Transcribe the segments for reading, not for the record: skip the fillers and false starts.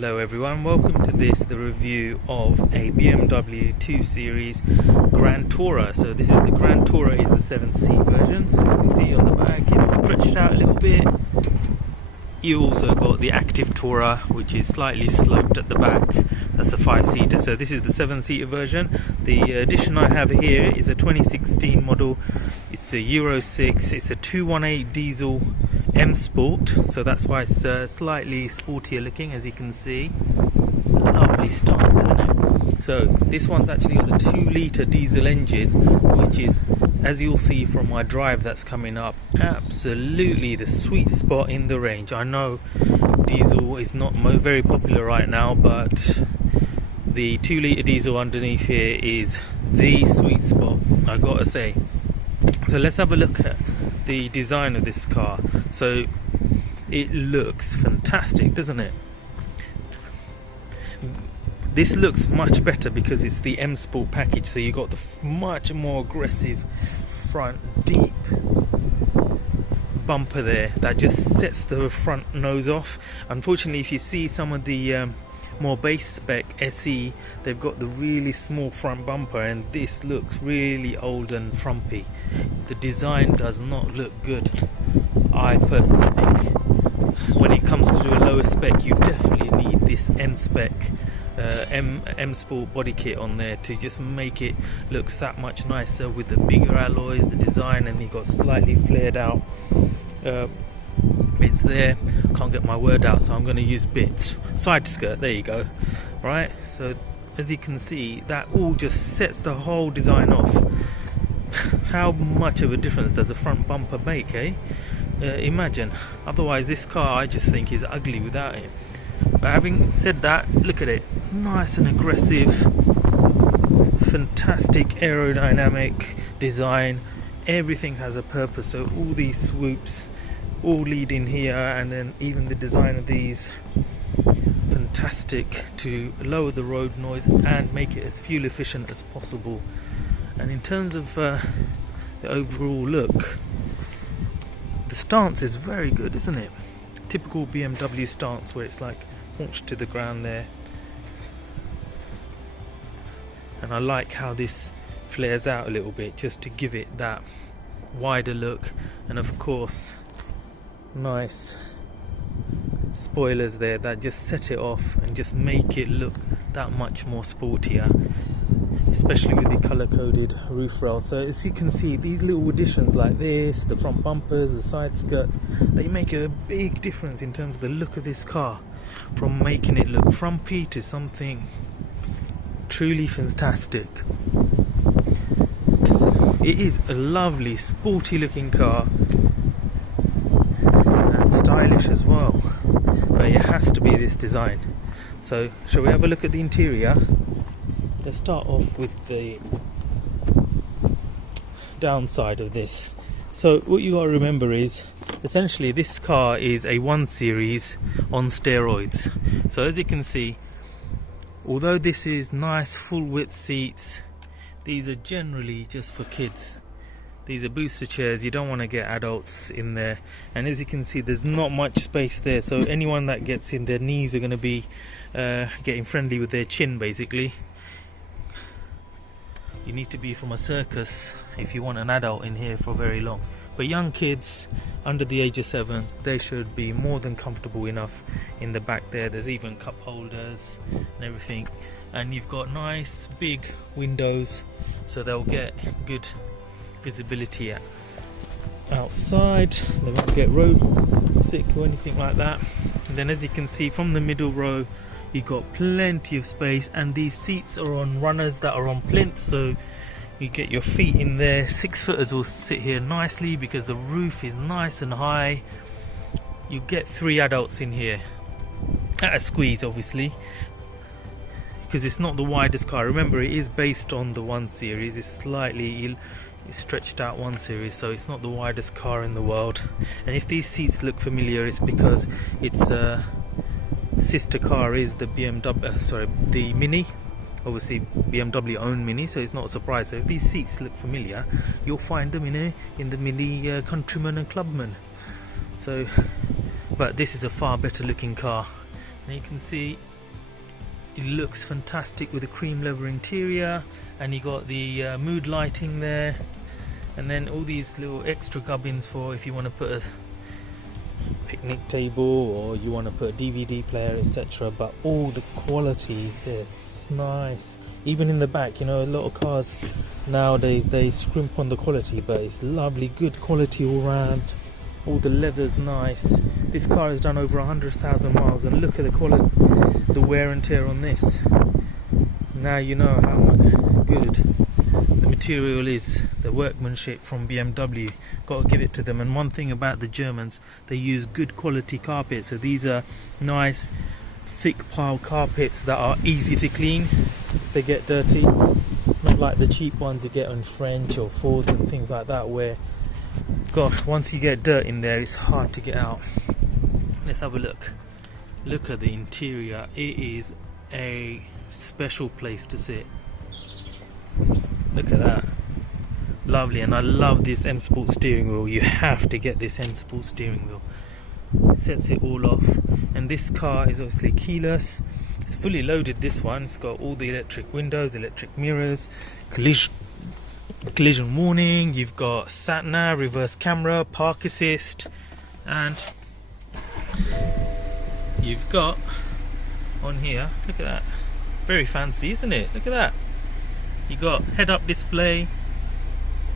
Hello everyone, welcome to the review of a BMW 2 Series Gran Tourer. So this is the Gran Tourer, is the 7-seat version. So as you can see on the back, it's stretched out a little bit. You also got the Active Tourer, which is slightly sloped at the back. That's a 5-seater. So this is the 7-seater version. The edition I have here is a 2016 model. It's a Euro 6. It's a 218 diesel M Sport, so that's why it's slightly sportier looking, as you can see. Lovely stance, isn't it? So this one's actually got the 2-litre diesel engine, which is, as you'll see from my drive that's coming up, absolutely the sweet spot in the range. I know diesel is not very popular right now, but the 2-litre diesel underneath here is the sweet spot, I gotta say. So let's have a look at the design of this car. So it looks fantastic, doesn't it? This looks much better because it's the M Sport package, so you got the much more aggressive front deep bumper there that just sets the front nose off. Unfortunately, if you see some of the more base spec SE, they've got the really small front bumper, and this looks really old and frumpy. The design does not look good, I personally think. When it comes to a lower spec, you definitely need this M spec M Sport body kit on there to just make it look that much nicer, with the bigger alloys, the design, and you got slightly flared out bits there. Can't get my word out, so I'm going to use bits. Side skirt, there you go. Right, so as you can see, that all just sets the whole design off. How much of a difference does a front bumper make, eh? Imagine. Otherwise this car, I just think, is ugly without it. But having said that, look at it, nice and aggressive, fantastic aerodynamic design. Everything has a purpose, so all these swoops all lead in here, and then even the design of these, fantastic to lower the road noise and make it as fuel efficient as possible. And in terms of the overall look, the stance is very good, isn't it? Typical BMW stance, where it's like haunch to the ground there. And I like how this flares out a little bit, just to give it that wider look. And of course, nice spoilers there that just set it off and just make it look that much more sportier, especially with the color-coded roof rail. So as you can see, these little additions like this, the front bumpers, the side skirts, they make a big difference in terms of the look of this car, from making it look frumpy to something truly fantastic. It is a lovely, sporty looking car, and stylish as well, but it has to be this design. So shall we have a look at the interior? Let's start off with the downside of this. So what you got to remember is, essentially this car is a 1 Series on steroids. So as you can see, although this is nice full width seats, these are generally just for kids. These are booster chairs, you don't want to get adults in there. And as you can see, there's not much space there, so anyone that gets in, their knees are going to be getting friendly with their chin, basically. You need to be from a circus if you want an adult in here for very long. But young kids under the age of 7, they should be more than comfortable enough in the back there. There's even cup holders and everything. And you've got nice big windows, so they'll get good visibility outside. They won't get road sick or anything like that. And then as you can see from the middle row, you got plenty of space, and these seats are on runners that are on plinths, so you get your feet in there. 6-footers will sit here nicely because the roof is nice and high. You get 3 adults in here at a squeeze, obviously, because it's not the widest car. Remember, it is based on the 1 Series. It's slightly stretched out 1 Series, so it's not the widest car in the world. And if these seats look familiar, it's because it's sister car is the the Mini. Obviously BMW own Mini, so it's not a surprise. So if these seats look familiar, you'll find them in the Mini Countryman and Clubman. So, but this is a far better looking car, and you can see it looks fantastic with a cream leather interior, and you got the mood lighting there, and then all these little extra gubbins for if you want to put a picnic table or you want to put a DVD player, etc. But all the quality is nice. Even in the back, you know, a lot of cars nowadays they scrimp on the quality, but it's lovely, good quality all round. All the leather's nice. This car has done over 100,000 miles, and look at the quality, the wear and tear on this. Now you know how much good the material is, the workmanship from BMW. Got to give it to them. And one thing about the Germans, they use good quality carpets. So these are nice thick pile carpets that are easy to clean if they get dirty, not like the cheap ones you get on French or Fords and things like that, where gosh, once you get dirt in there it's hard to get out. Let's have a look. Look at the interior. It is a special place to sit. Look at that, lovely. And I love this M Sport steering wheel. You have to get this M Sport steering wheel. It sets it all off. And this car is obviously keyless. It's fully loaded, this one. It's got all the electric windows, electric mirrors, collision warning. You've got sat nav, reverse camera, park assist, and you've got on here, look at that, very fancy, isn't it? Look at that. You got head-up display,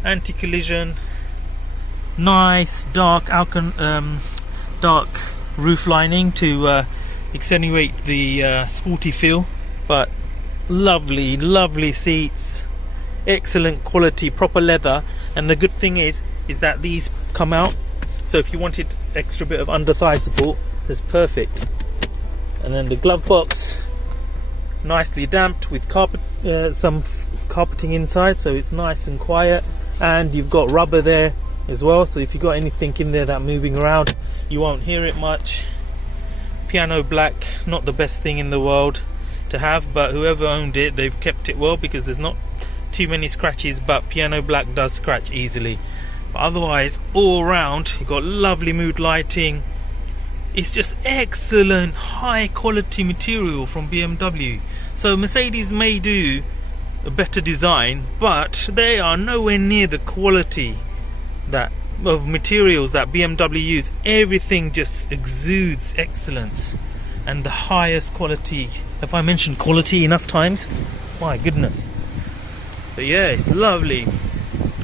anti-collision, nice dark roof lining to accentuate the sporty feel, but lovely seats, excellent quality, proper leather. And the good thing is that these come out, so if you wanted extra bit of under thigh support, it's perfect. And then the glove box, nicely damped with carpet, some carpeting inside, so it's nice and quiet. And you've got rubber there as well, so if you've got anything in there that moving around, you won't hear it much. Piano black, not the best thing in the world to have, but whoever owned it, they've kept it well, because there's not too many scratches, but piano black does scratch easily. But otherwise, all around, you've got lovely mood lighting. It's just excellent high quality material from BMW. So Mercedes may do a better design, but they are nowhere near the quality that of materials that BMW use. Everything just exudes excellence and the highest quality. Have I mentioned quality enough times? My goodness. But yeah, it's lovely.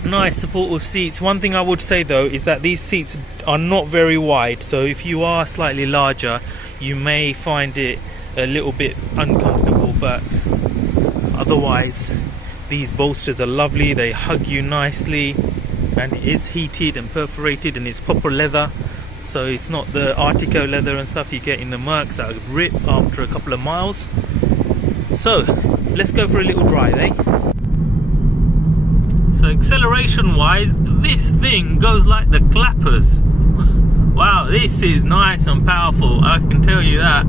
Nice supportive seats. One thing I would say though is that these seats are not very wide, so if you are slightly larger you may find it a little bit uncomfortable, but otherwise these bolsters are lovely. They hug you nicely, and it is heated and perforated, and it's proper leather, so it's not the Artico leather and stuff you get in the Mercs that rip after a couple of miles. So let's go for a little drive, eh? So acceleration wise, this thing goes like the clappers. Wow, this is nice and powerful, I can tell you that.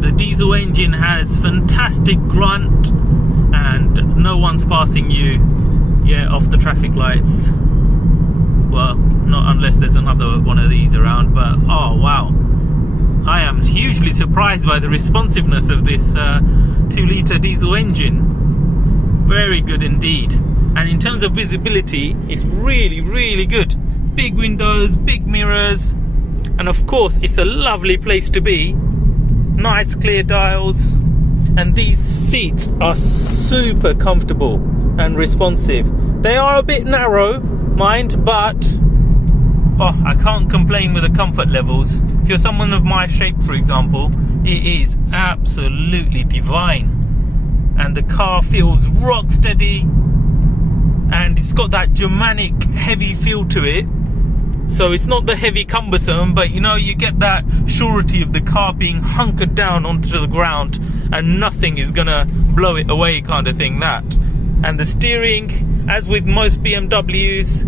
The diesel engine has fantastic grunt, and no one's passing you off the traffic lights. Well, not unless there's another one of these around, but oh wow, I am hugely surprised by the responsiveness of this 2-litre diesel engine. Very good indeed. And in terms of visibility, it's really good. Big windows, big mirrors, and of course it's a lovely place to be. Nice clear dials, and these seats are super comfortable and responsive. They are a bit narrow, mind, but oh, I can't complain with the comfort levels. If you're someone of my shape, for example, it is absolutely divine. And the car feels rock steady, and it's got that Germanic heavy feel to it. So it's not the heavy cumbersome, but you know, you get that surety of the car being hunkered down onto the ground and nothing is gonna blow it away kind of thing, that. And the steering, as with most BMWs,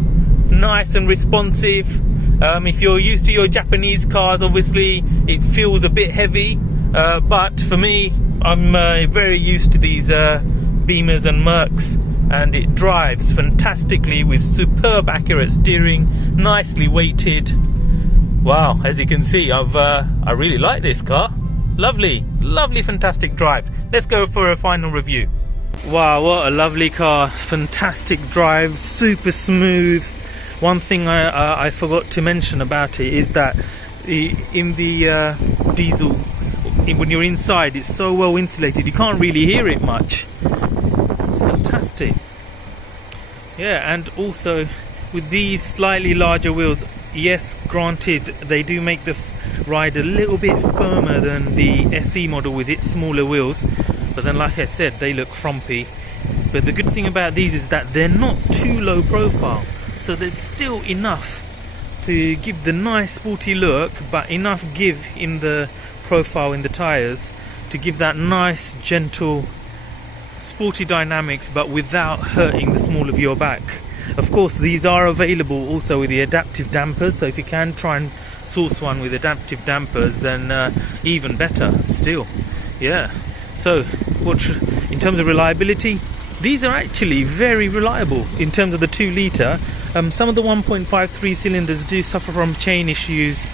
nice and responsive. If you're used to your Japanese cars, obviously it feels a bit heavy, but for me, I'm very used to these Beamers and Mercs, and it drives fantastically with superb accurate steering, nicely weighted. Wow, as you can see, I really like this car. Lovely, lovely, fantastic drive. Let's go for a final review. Wow, what a lovely car. Fantastic drive, super smooth. One thing I forgot to mention about it is that in the diesel, when you're inside, it's so well insulated, you can't really hear it much. It's fantastic. Yeah, and also with these slightly larger wheels, yes, granted, they do make the ride a little bit firmer than the SE model with its smaller wheels, but then like I said, they look frumpy. But the good thing about these is that they're not too low profile, so there's still enough to give the nice sporty look, but enough give in the profile in the tyres to give that nice gentle sporty dynamics, but without hurting the small of your back. Of course, these are available also with the adaptive dampers, so if you can try and source one with adaptive dampers, then even better still. Yeah, so in terms of reliability, these are actually very reliable in terms of the 2 litre. Some of the 1.53 cylinders do suffer from chain issues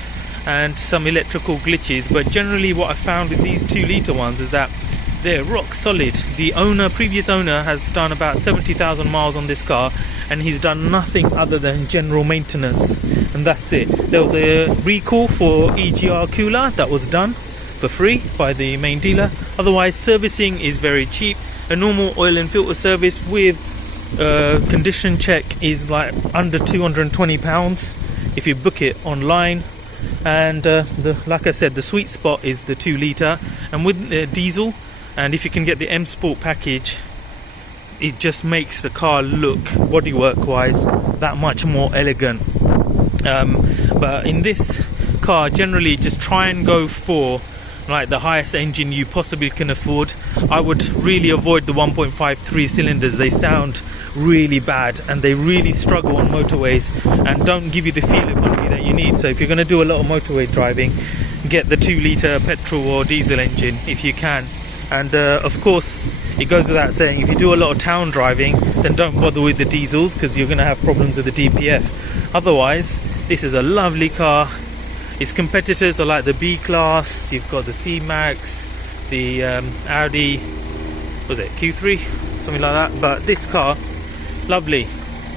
and some electrical glitches, but generally what I found with these 2 litre ones is that they're rock solid. The previous owner has done about 70,000 miles on this car, and he's done nothing other than general maintenance, and that's it. There was a recall for EGR cooler that was done for free by the main dealer. Otherwise, servicing is very cheap. A normal oil and filter service with condition check is like under £220 if you book it online. And like I said, the sweet spot is the 2 litre, and with diesel, and if you can get the M Sport package, it just makes the car look, bodywork wise, that much more elegant. But in this car, generally just try and go for like the highest engine you possibly can afford. I would really avoid the 1.53 cylinders. They sound really bad and they really struggle on motorways and don't give you the fuel economy that you need. So if you're going to do a lot of motorway driving, get the 2 litre petrol or diesel engine if you can. And of course, it goes without saying, if you do a lot of town driving, then don't bother with the diesels, because you're going to have problems with the DPF. Otherwise, this is a lovely car. Its competitors are like the B Class, you've got the C-Max, the Audi, was it Q3? Something like that. But this car, lovely.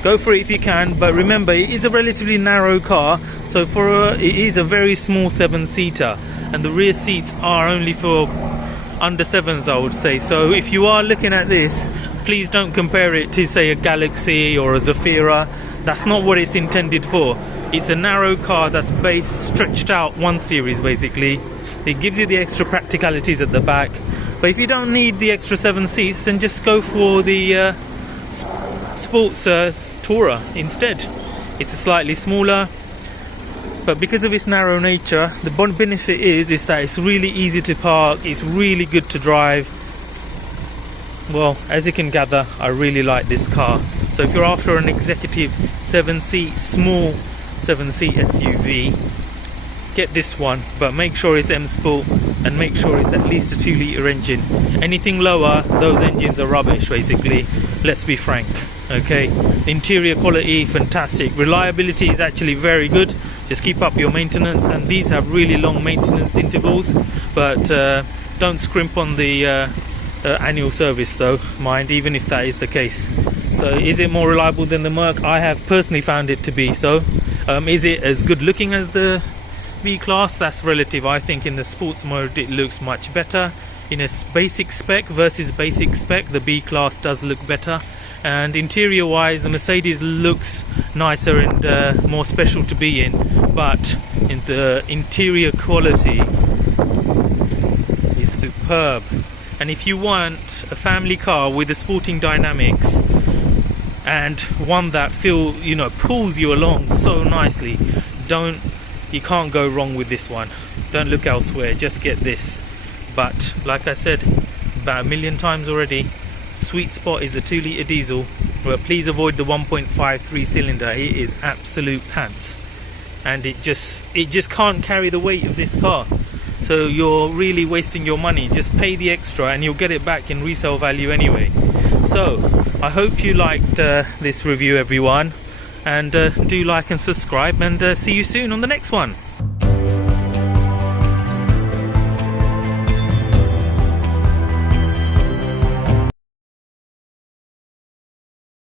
Go for it if you can, but remember, it is a relatively narrow car, so it is a very small 7-seater, and the rear seats are only for under 7s, I would say. So if you are looking at this, please don't compare it to, say, a Galaxy or a Zafira. That's not what it's intended for. It's a narrow car that's stretched out 1 series basically. It gives you the extra practicalities at the back, but if you don't need the extra 7 seats, then just go for the Sports Tourer instead. It's a slightly smaller, but because of its narrow nature, the benefit is that it's really easy to park, it's really good to drive. Well, as you can gather, I really like this car. So if you're after an executive 7-seat, small 7-seat SUV, get this one, but make sure it's M Sport and make sure it's at least a 2 litre engine. Anything lower, those engines are rubbish basically, let's be frank. Okay, interior quality fantastic, reliability is actually very good. Just keep up your maintenance, and these have really long maintenance intervals, but don't scrimp on the annual service though, mind, even if that is the case. So is it more reliable than the Merc? I have personally found it to be so. Is it as good looking as the V-Class? That's relative. I think in the sports mode it looks much better. In a basic spec versus basic spec, the B-Class does look better. And interior wise, the Mercedes looks nicer and more special to be in, but in the interior quality is superb. And if you want a family car with a sporting dynamics and one that pulls you along so nicely, you can't go wrong with this one. Don't look elsewhere, just get this. But like I said about 1,000,000 times already, sweet spot is the 2 litre diesel, but please avoid the 1.53 cylinder. It is absolute pants, and it just can't carry the weight of this car, so you're really wasting your money. Just pay the extra and you'll get it back in resale value anyway. So I hope you liked this review, everyone, and do like and subscribe, and see you soon on the next one.